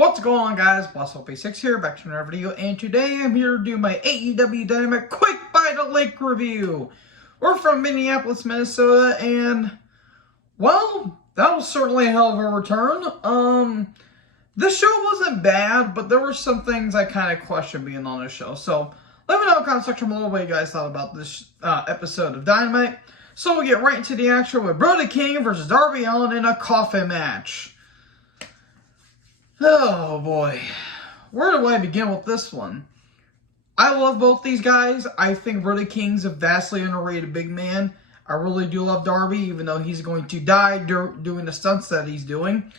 What's going on, guys? BossOP6 here, back to another video, and today I'm here to do my AEW Dynamite Quake by the Lake review. We're from Minneapolis, Minnesota, and, well, that was certainly a hell of a return. This show wasn't bad, but there were some things I kind of questioned being on this show, so let me know in the comment section below what you guys thought about this episode of Dynamite. So we'll get right into the action with Brody King versus Darby Allin in a coffin match. Oh boy, where do I begin with this one? I love both these guys. I think Brody King's a vastly underrated big man. I really do love Darby, even though he's going to die doing the stunts that he's doing.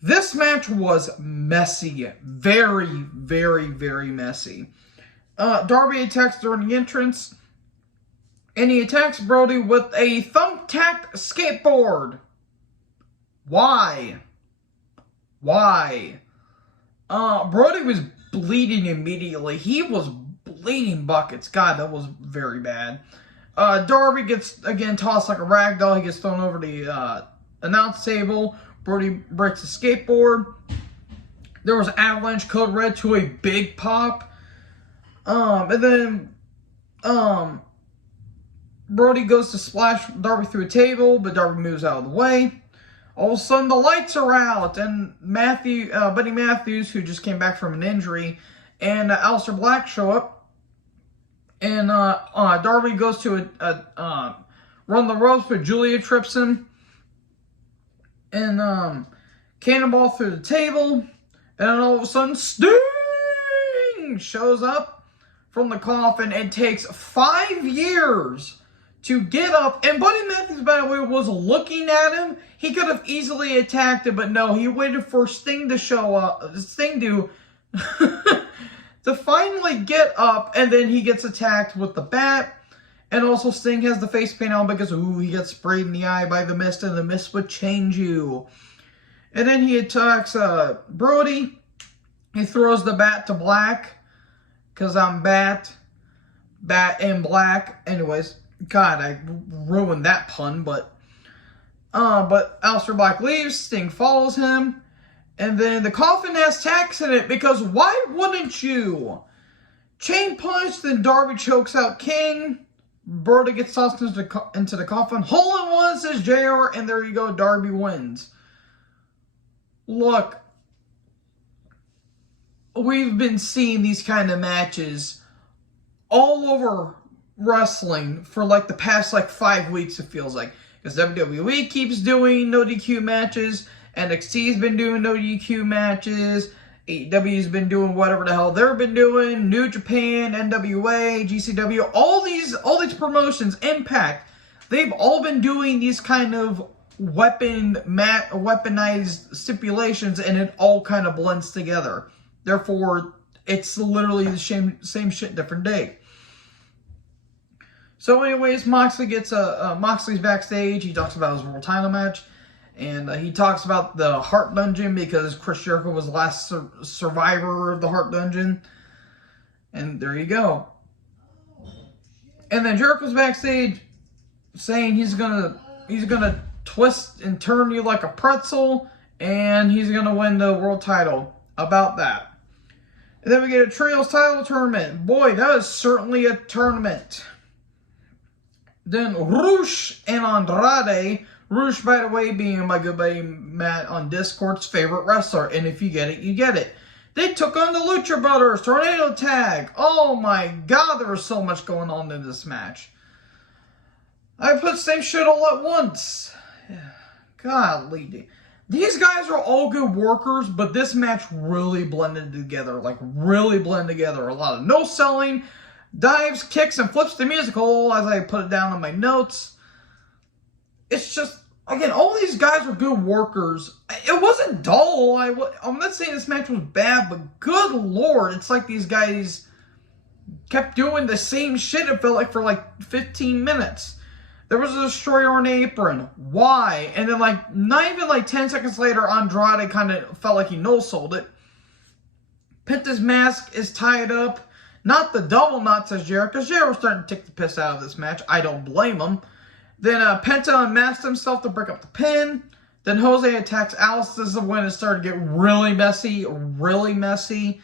This match was messy. Very, very, very messy. Darby attacks during the entrance, and he attacks Brody with a thumbtacked skateboard. Why? Brody was bleeding immediately. He was bleeding buckets. God, that was very bad. Darby gets, again, tossed like a rag doll. He gets thrown over the announce table. Brody breaks the skateboard. There was Avalanche Code Red to a big pop. And then, Brody goes to splash Darby through a table, but Darby moves out of the way. All of a sudden, the lights are out, and Buddy Matthews, who just came back from an injury, and Aleister Black show up, and Darby goes to run the ropes, but Julia trips him, and cannonball through the table, and then all of a sudden, Sting shows up from the coffin. It takes 5 years to get up, and Buddy Matthews, by the way, was looking at him. He could have easily attacked him, but no, he waited for Sting to show up, Sting to finally get up, and then he gets attacked with the bat, and also Sting has the face paint on because, ooh, he gets sprayed in the eye by the mist, and the mist would change you. And then he attacks Brody. He throws the bat to Black, because I'm bat and Black. Anyways, God, I ruined that pun, but Aleister Black leaves, Sting follows him, and then the coffin has tacks in it, because why wouldn't you? Chain punch, then Darby chokes out King, Brody gets tossed into the coffin, hole in one, says JR, and there you go, Darby wins. Look, we've been seeing these kind of matches all over wrestling for like the past 5 weeks, it feels like, because WWE keeps doing no DQ matches, NXT's been doing no DQ matches, AEW's been doing whatever the hell they've been doing, New Japan, NWA, GCW, all these promotions, Impact, they've all been doing these kind of weaponized stipulations, and it all kind of blends together. Therefore, it's literally the same shit, different day. So anyways, Moxley gets Moxley's backstage. He talks about his world title match, and he talks about the Heart Dungeon because Chris Jericho was the last survivor of the Heart Dungeon. And there you go. And then Jericho's backstage saying he's gonna twist and turn you like a pretzel, and he's gonna win the world title. About that. And then we get a Trios title tournament. Boy, that is certainly a tournament. Then Rush and Andrade. Rush, by the way, being my good buddy Matt on Discord's favorite wrestler. And if you get it, you get it. They took on the Lucha Brothers. Tornado Tag. Oh my God, there was so much going on in this match. I put same shit all at once. Golly. These guys are all good workers, but this match really blended together. Really blended together. A lot of no-selling, dives, kicks, and flips the musical, as I put it down on my notes. It's just, again, all these guys are good workers. It wasn't dull. I'm not saying this match was bad, but good Lord, it's like these guys kept doing the same shit, it felt like, for 15 minutes. There was a destroyer on the apron. Why? And then, not even 10 seconds later, Andrade kind of felt like he no-sold it. Penta's mask is tied up. Not the double knot, says Jericho, because Jericho's starting to take the piss out of this match. I don't blame him. Then Penta unmasked himself to break up the pin. Then Jose attacks Alice. This is when it started to get really messy, really messy.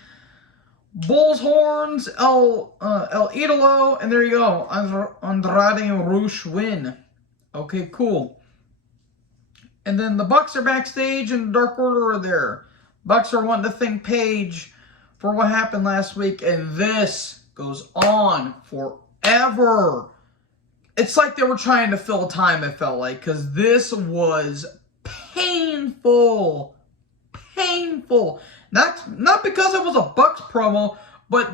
Bull's horns, El Idolo, and there you go. Andrade and Rush win. Okay, cool. And then the Bucks are backstage and Dark Order are there. Bucks are wanting to thank Paige for what happened last week, and this goes on forever. It's like they were trying to fill time, it felt like, because this was painful. Painful. Not because it was a Bucks promo, but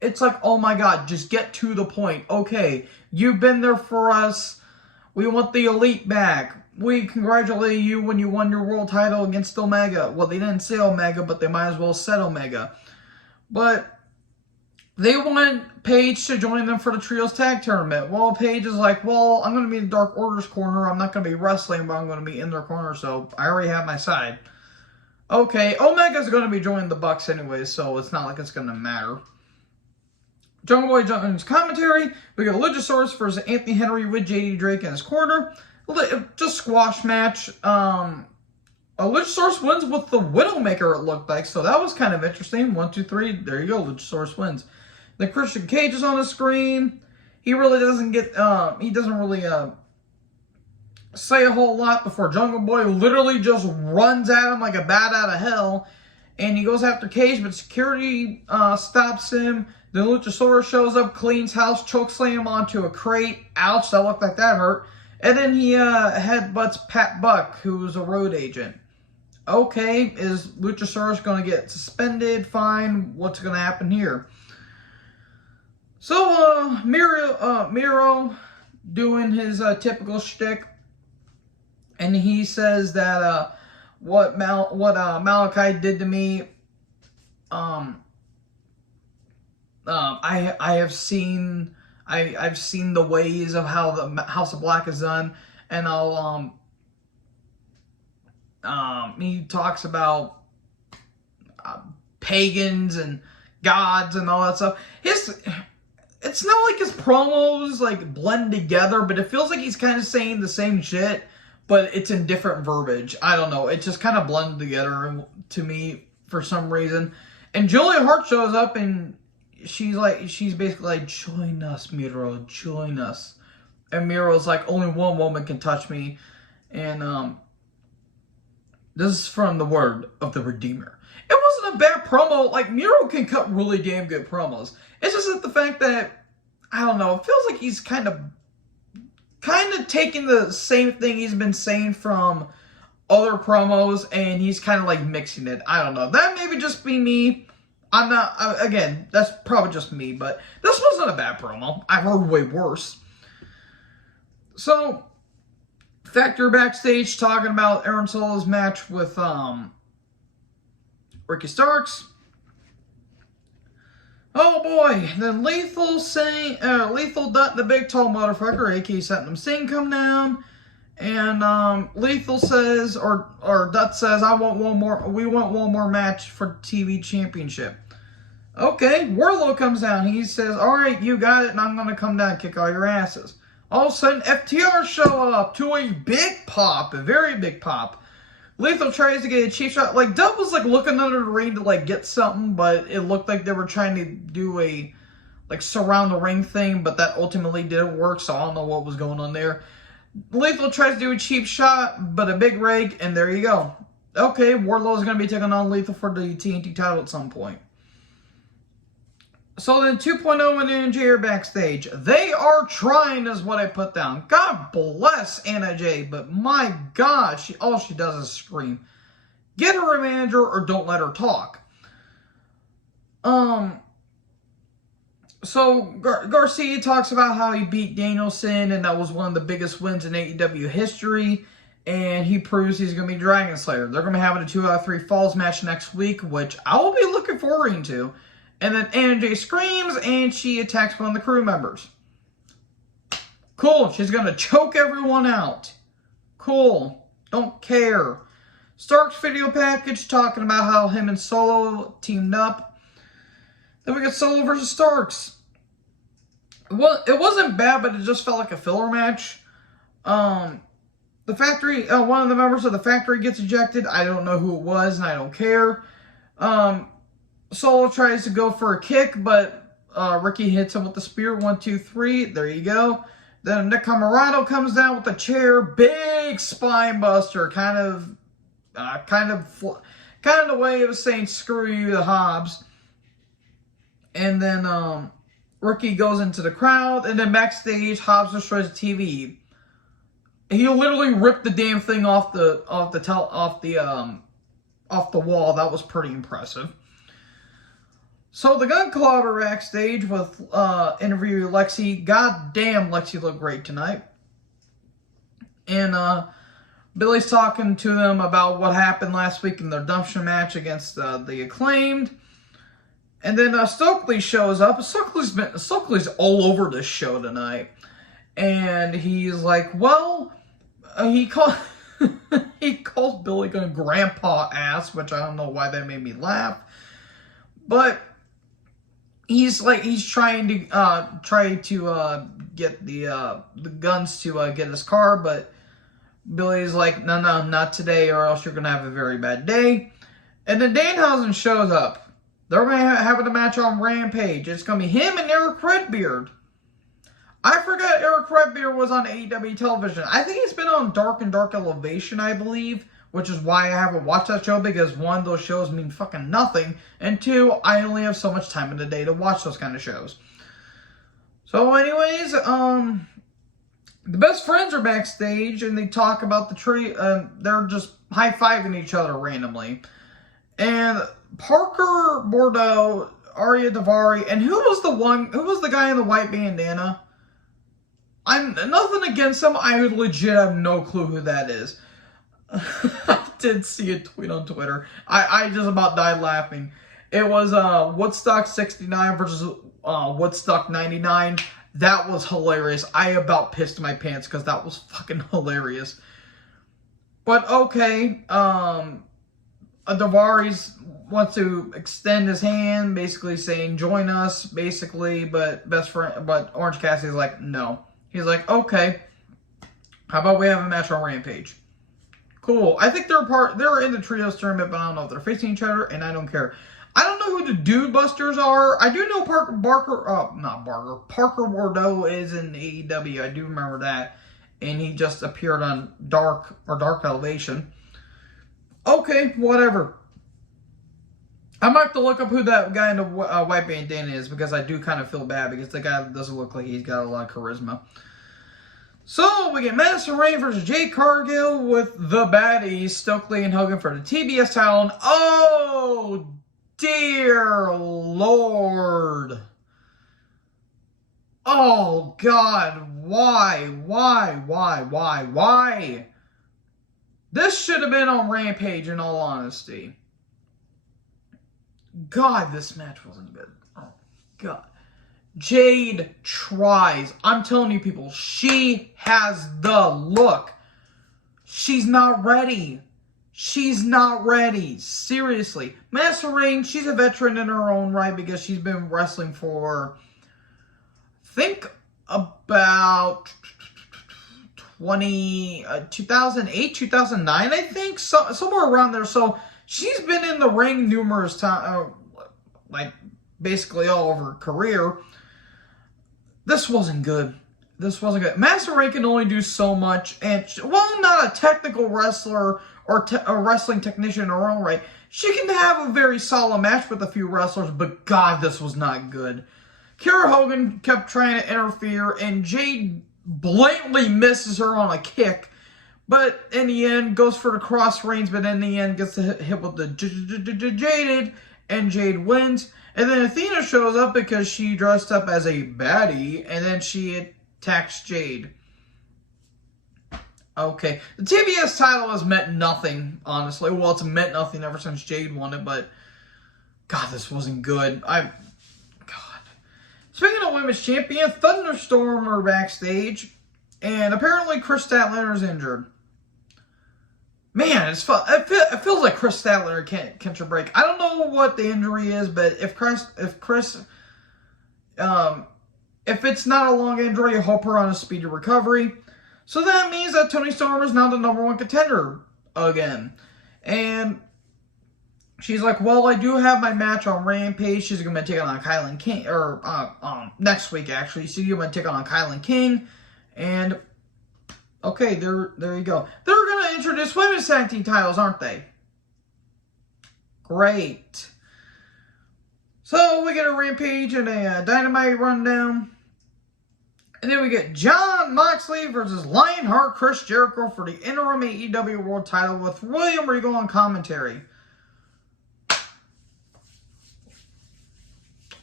it's like, oh my God, just get to the point. Okay, you've been there for us. We want the Elite back. We congratulate you when you won your world title against Omega. Well, they didn't say Omega, but they might as well said Omega. But they want Paige to join them for the Trios Tag Tournament. Well, Paige is like, well, I'm going to be in Dark Order's corner. I'm not going to be wrestling, but I'm going to be in their corner, so I already have my side. Okay, Omega's going to be joining the Bucks anyway, so it's not like it's going to matter. Jungle Boy joins commentary. We got Luchasaurus versus Anthony Henry with JD Drake in his corner. Just squash match. Luchasaurus wins with the Widowmaker, it looked like, so that was kind of interesting. 1, 2, 3. There you go. Luchasaurus wins. Then Christian Cage is on the screen. He really doesn't get. He doesn't really say a whole lot before Jungle Boy literally just runs at him like a bat out of hell, and he goes after Cage, but security stops him. Then Luchasaurus shows up, cleans house, chokeslam him onto a crate. Ouch, that looked like that hurt. And then he headbutts Pat Buck, who's a road agent. Okay, is Luchasaurus going to get suspended? Fine. What's going to happen here? So, Miro doing his typical shtick. And he says that what Malachi did to me, I've seen the ways of how the House of Black is done, and he talks about pagans and gods and all that stuff. It's not like his promos like blend together, but it feels like he's kind of saying the same shit, but it's in different verbiage. I don't know. It just kind of blended together to me for some reason. And Julia Hart shows up and she's basically like, join us, Miro, join us. And Miro's like, only one woman can touch me. And this is from the word of the Redeemer. It wasn't a bad promo. Like, Miro can cut really damn good promos. It's just that the fact that, I don't know, it feels like he's kind of taking the same thing he's been saying from other promos, and he's kind of like mixing it. I don't know. That maybe just be me. I'm not, again, that's probably just me, but this wasn't a bad promo. I've heard way worse. So, Factor backstage talking about Aaron Solo's match with Ricky Starks. Oh boy, then Lethal Dut, the big tall motherfucker, aka Satnam Singh, come down, and Lethal says, or Dut says, we want one more match for TV Championship. Okay, Wardlow comes down, he says, alright, you got it, and I'm gonna come down and kick all your asses. All of a sudden, FTR show up to a big pop, a very big pop. Lethal tries to get a cheap shot. Like, Dub was, like, looking under the ring to, like, get something, but it looked like they were trying to do a, like, surround the ring thing, but that ultimately didn't work, so I don't know what was going on there. Lethal tries to do a cheap shot, but a big rake, and there you go. Okay, Wardlow's going to be taking on Lethal for the TNT title at some point. So then 2.0 and Anna Jay are backstage. They are trying is what I put down. God bless Anna Jay, but my God, all she does is scream. Get her a manager or don't let her talk. So Garcia talks about how he beat Danielson and that was one of the biggest wins in AEW history. And he proves he's going to be Dragon Slayer. They're going to be having a 2 out of 3 Falls match next week, which I will be looking forward to. And then Anna Jay screams, and she attacks one of the crew members. Cool. She's going to choke everyone out. Cool. Don't care. Stark's video package talking about how him and Solo teamed up. Then we got Solo versus Starks. Well, it wasn't bad, but it just felt like a filler match. the factory, one of the members of the factory gets ejected. I don't know who it was, and I don't care. Solo tries to go for a kick, but Ricky hits him with the spear. 1, 2, 3. There you go. Then Nick Camarado comes down with the chair. Big spine buster. Kind of the way it was saying screw you to Hobbs. And then Ricky goes into the crowd, and then backstage, Hobbs destroys the TV. He literally ripped the damn thing off the wall. That was pretty impressive. So the Gun Club are backstage with interview Lexi. God damn, Lexi looked great tonight. And Billy's talking to them about what happened last week in their dumpster match against the Acclaimed. And then Stokely shows up. Stokely's all over this show tonight. And he's like, well, he calls Billy a grandpa ass, which I don't know why that made me laugh. But he's trying to get the Guns to get his car, but Billy's like, no, not today, or else you're gonna have a very bad day. And then Danhausen shows up. They're going to have a match on Rampage. It's going to be him and Eric Redbeard. I forgot Eric Redbeard was on AEW television. I think he's been on Dark and Dark Elevation, I believe, which is why I haven't watched that show, because one, those shows mean fucking nothing, and two, I only have so much time in the day to watch those kind of shows. So anyways, the best friends are backstage, and they talk about the tree. They're just high-fiving each other randomly. And Parker Bordeaux, Arya Daivari, and who was the guy in the white bandana? I'm nothing against him. I legit have no clue who that is. I did see a tweet on Twitter. I just about died laughing. It was Woodstock 69 versus Woodstock 99. That was hilarious. I about pissed my pants because that was fucking hilarious. But okay, Daivari wants to extend his hand, basically saying join us, basically, but Orange Cassidy's like, no. He's like, okay, how about we have a match on Rampage? Cool. I think they're in the trios tournament, but I don't know if they're facing each other, and I don't care. I don't know who the Dude Busters are. I do know Parker Bordeaux is in AEW. I do remember that, and he just appeared on Dark Elevation. Okay, whatever. I might have to look up who that guy in the white bandana is, because I do kind of feel bad, because the guy doesn't look like he's got a lot of charisma. So, we get Madison Ray versus Jake Cargill with the baddies, Stokely and Hogan for the TBS title. And oh, dear Lord. Oh, God. Why? This should have been on Rampage, in all honesty. God, this match wasn't good. Oh, God. Jade tries. I'm telling you, people, she has the look. She's not ready. Seriously. Madison Ray, she's a veteran in her own right, because she's been wrestling for, I think, about 2008, 2009, I think, somewhere around there. So she's been in the ring numerous times, like basically all of her career. This wasn't good. Madison Ray can only do so much, and not a technical wrestler or a wrestling technician in her own right. She can have a very solid match with a few wrestlers, but God, this was not good. Kiera Hogan kept trying to interfere, and Jade blatantly misses her on a kick, but in the end goes for the cross reins, but in the end gets hit with the Jaded, and Jade wins. And then Athena shows up because she dressed up as a baddie, and then she attacks Jade. Okay, the TBS title has meant nothing, honestly. Well, it's meant nothing ever since Jade won it, but God, this wasn't good. God. Speaking of Women's Champion, Thunderstorm are backstage, and apparently Chris Statlander is injured. Man, it's fun. It feels like Chris Statlander can't catch a break. I don't know what the injury is, but if it's not a long injury, I hope her on a speedy recovery. So that means that Toni Storm is now the #1 contender again. And she's like, well, I do have my match on Rampage. She's going to take on Kylan King, or next week, actually. She's going to take on Kylan King. And, okay, there you go. They're going to introduce women's tag team titles, aren't they? Great. So, we get a Rampage and a Dynamite rundown. And then we get Jon Moxley versus Lionheart, Chris Jericho for the interim AEW World title with William Regal on commentary.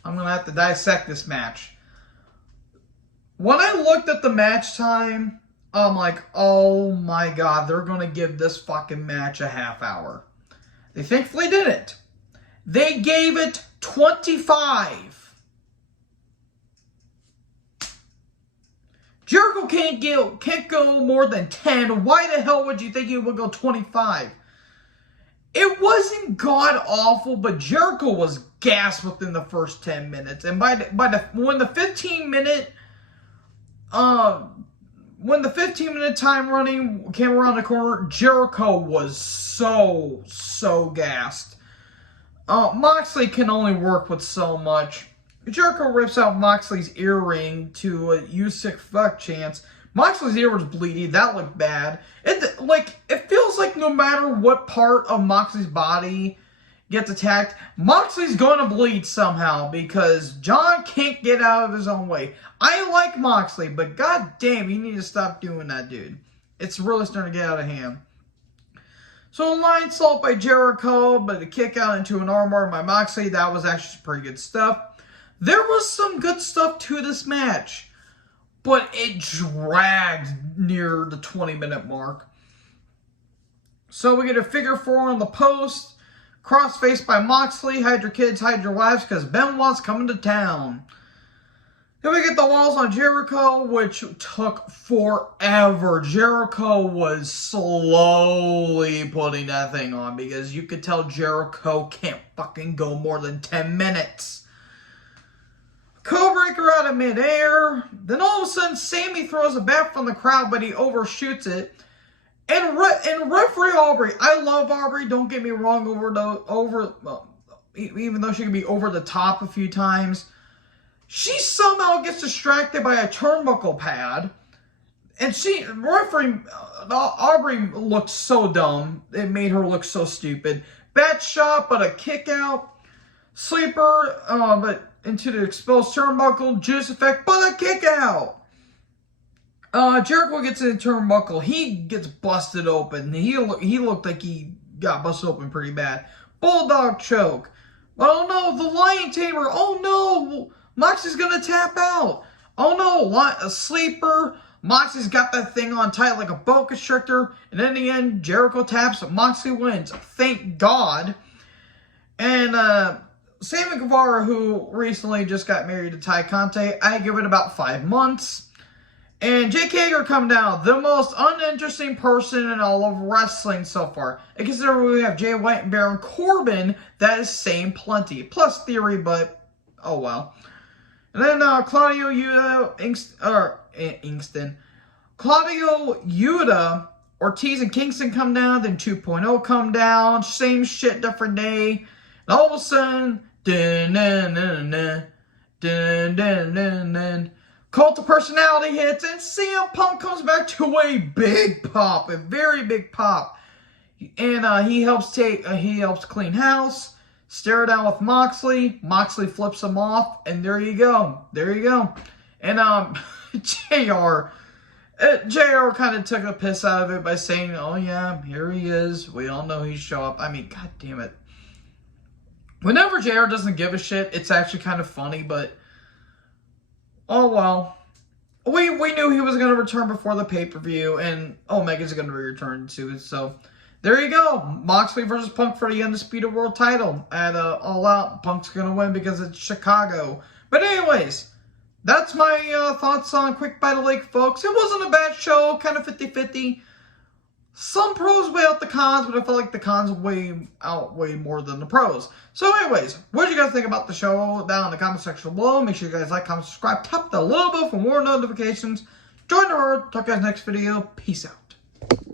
I'm going to have to dissect this match. When I looked at the match time, I'm like, oh my god, they're going to give this fucking match a half hour. They thankfully didn't. They gave it 25. Jericho can't go more than 10. Why the hell would you think he would go 25? It wasn't god awful, but Jericho was gassed within the first 10 minutes. And when the 15 minute time running came around the corner, Jericho was so gassed. Moxley can only work with so much. Jericho rips out Moxley's earring to a "you sick fuck" chants. Moxley's ear was bleeding. That looked bad. It feels like no matter what part of Moxley's body gets attacked, Moxley's gonna bleed somehow because John can't get out of his own way. I like Moxley, but goddamn, you need to stop doing that, dude. It's really starting to get out of hand. So a line salt by Jericho, but a kick out into an armbar by Moxley. That was actually some pretty good stuff. There was some good stuff to this match, but it dragged near the 20-minute mark. So we get a figure 4 on the post, crossface by Moxley, hide your kids, hide your wives, because Benoit's coming to town. Then we get the walls on Jericho, which took forever. Jericho was slowly putting that thing on, because you could tell Jericho can't fucking go more than 10 minutes. Codebreaker out of midair. Then all of a sudden, Sammy throws a bat from the crowd, but he overshoots it. And referee Aubrey, I love Aubrey. Don't get me wrong. Even though she can be over the top a few times, she somehow gets distracted by a turnbuckle pad, and referee Aubrey looked so dumb. It made her look so stupid. Bat shot, but a kick out. Sleeper, but into the exposed turnbuckle, juice effect, but a kick out. Jericho gets in the turnbuckle. He gets busted open. He looked like he got busted open pretty bad. Bulldog choke. Oh no, the Lion Tamer. Oh no, Moxley's gonna tap out. Oh no, a sleeper. Moxley's got that thing on tight like a boa constrictor. And in the end, Jericho taps. Moxley wins. Thank God. And Sammy Guevara, who recently just got married to Ty Conte, I give it about 5 months. And Jake Hager come down, the most uninteresting person in all of wrestling so far. And considering we have Jay White and Baron Corbin, that is saying plenty. Plus Theory, but oh well. And then Claudio Yuta, Ortiz and Kingston come down. Then 2.0 come down. Same shit, different day. And all of a sudden, Cult of Personality hits, and CM Punk comes back to a big pop, a very big pop. And he helps clean house, stare down with Moxley. Moxley flips him off, and there you go. And JR kind of took a piss out of it by saying, oh yeah, here he is. We all know he'd show up. I mean, god damn it. Whenever JR doesn't give a shit, it's actually kind of funny, but oh well. We knew he was going to return before the pay-per-view, and Omega's going to return too. So there you go. Moxley versus Punk for the Undisputed World title at All Out. Punk's going to win because it's Chicago. But anyways, that's my thoughts on Quick by the Lake, folks. It wasn't a bad show, kind of 50-50. Some pros weigh out the cons, but I felt like the cons outweigh more than the pros. So anyways, what did you guys think about the show? Down in the comment section below. Make sure you guys like, comment, subscribe, tap the little bell for more notifications. Join the herd. Talk to you guys next video. Peace out.